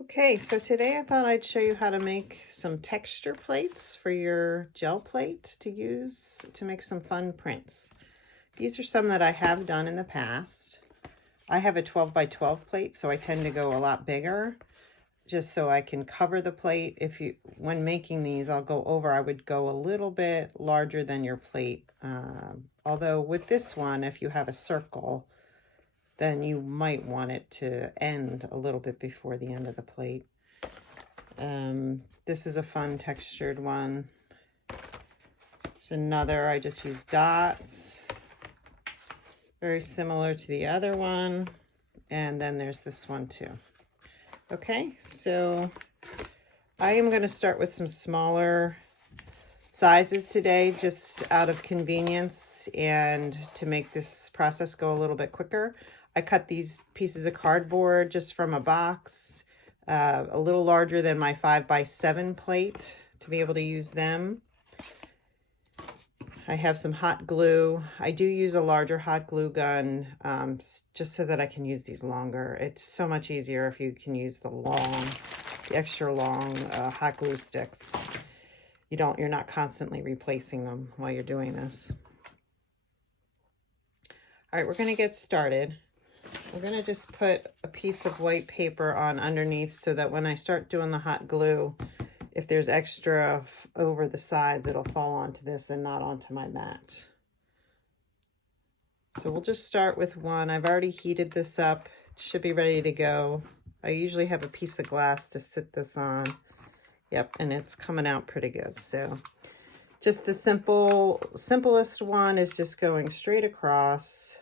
Okay, so today I thought I'd show you how to make some texture plates for your gel plate to use to make some fun prints. These are some that I have done in the past. I have a 12 by 12 plate, so I tend to go a lot bigger just so I can cover the plate. When making these, I would go a little bit larger than your plate. Although with this one, if you have a circle, then you might want it to end a little bit before the end of the plate. This is a fun textured one. It's another, I just use dots. Very similar to the other one. And then there's this one too. Okay, so I am going to start with some smaller sizes today, just out of convenience and to make this process go a little bit quicker. I cut these pieces of cardboard just from a box, a little larger than my 5 by 7 plate to be able to use them. I have some hot glue. I do use a larger hot glue gun just so that I can use these longer. It's so much easier if you can use the extra long hot glue sticks. You're not constantly replacing them while you're doing this. All right, we're gonna get started. We're gonna just put a piece of white paper on underneath so that when I start doing the hot glue, if there's extra over the sides, it'll fall onto this and not onto my mat. So we'll just start with one. I've already heated this up. It should be ready to go. I usually have a piece of glass to sit this on. Yep, and it's coming out pretty good. So just the simplest one is just going straight across,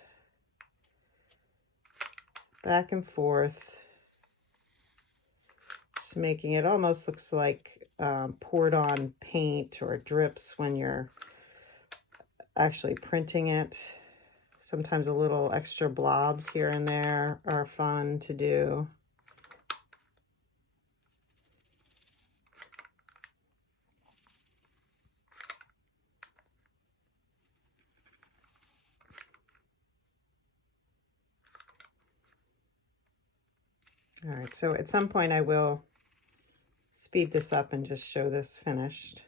back and forth, just making it almost looks like poured on paint or drips when you're actually printing it. Sometimes a little extra blobs here and there are fun to do. All right, so at some point I will speed this up and just show this finished.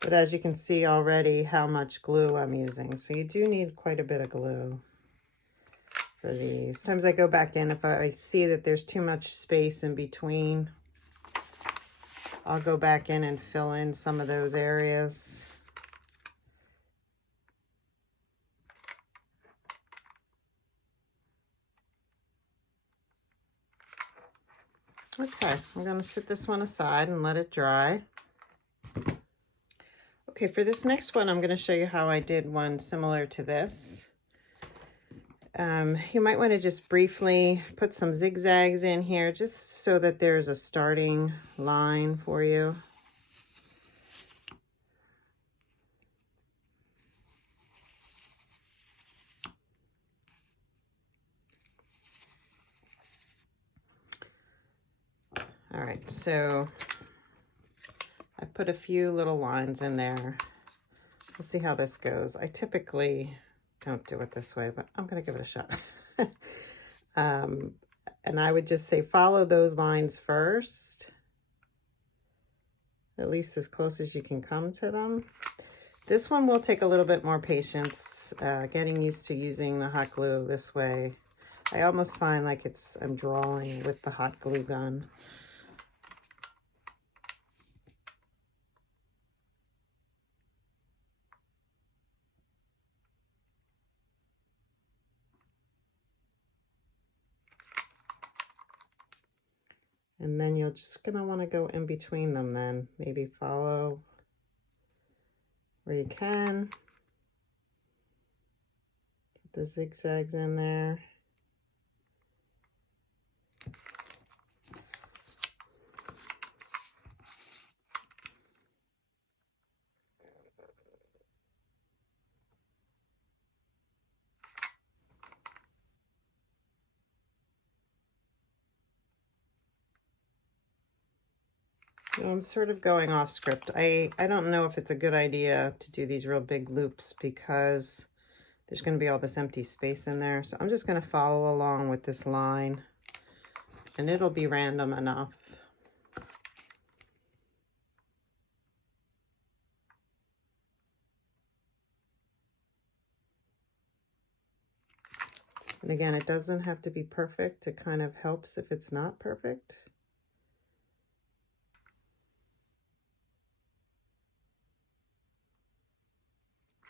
But as you can see already how much glue I'm using. So you do need quite a bit of glue for these. Sometimes I go back in if I see that there's too much space in between. I'll go back in and fill in some of those areas. Okay, I'm going to set this one aside and let it dry. Okay, for this next one, I'm going to show you how I did one similar to this. You might want to just briefly put some zigzags in here just so that there's a starting line for you. All right, so I put a few little lines in there. We'll see how this goes. I typically don't do it this way, but I'm going to give it a shot. And I would just say follow those lines first, at least as close as you can come to them. This one will take a little bit more patience, getting used to using the hot glue this way. I almost find like I'm drawing with the hot glue gun. And then you're just gonna want to go in between them then. Maybe follow where you can. Put the zigzags in there. No, I'm sort of going off script. I don't know if it's a good idea to do these real big loops because there's going to be all this empty space in there. So I'm just going to follow along with this line and it'll be random enough. And again, it doesn't have to be perfect. It kind of helps if it's not perfect.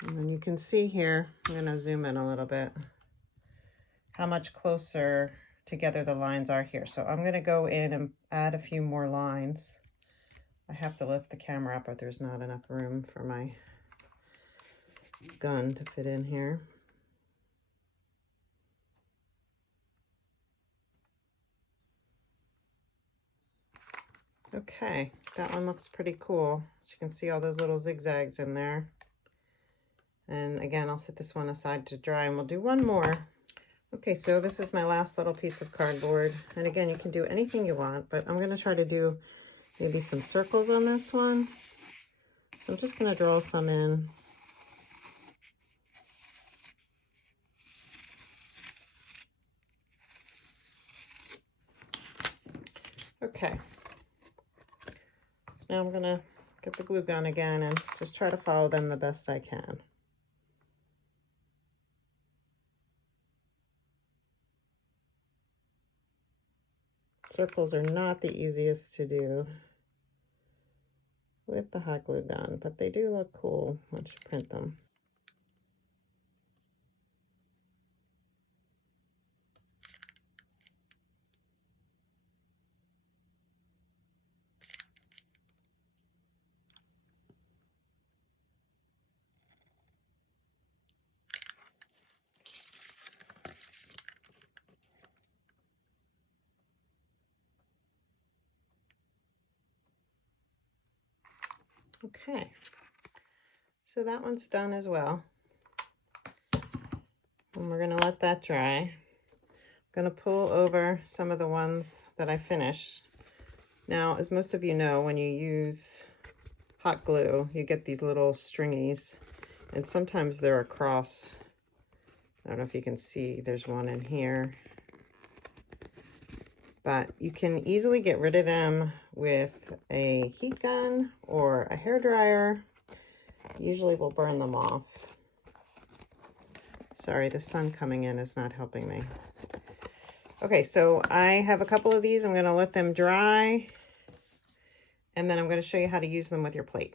And then you can see here, I'm going to zoom in a little bit, how much closer together the lines are here. So I'm going to go in and add a few more lines. I have to lift the camera up, but there's not enough room for my gun to fit in here. Okay, that one looks pretty cool. As you can see all those little zigzags in there. And again, I'll set this one aside to dry and we'll do one more. Okay, so this is my last little piece of cardboard. And again, you can do anything you want, but I'm gonna try to do maybe some circles on this one. So I'm just gonna draw some in. Okay. So now I'm gonna get the glue gun again and just try to follow them the best I can. Circles are not the easiest to do with the hot glue gun, but they do look cool once you print them. Okay, so that one's done as well. And we're gonna let that dry. I'm gonna pull over some of the ones that I finished. Now, as most of you know, when you use hot glue, you get these little stringies, and sometimes they're across. I don't know if you can see, there's one in here. But you can easily get rid of them with a heat gun or a hairdryer. Usually we'll burn them off. Sorry, the sun coming in is not helping me. Okay, so I have a couple of these. I'm going to let them dry, and then I'm going to show you how to use them with your plate.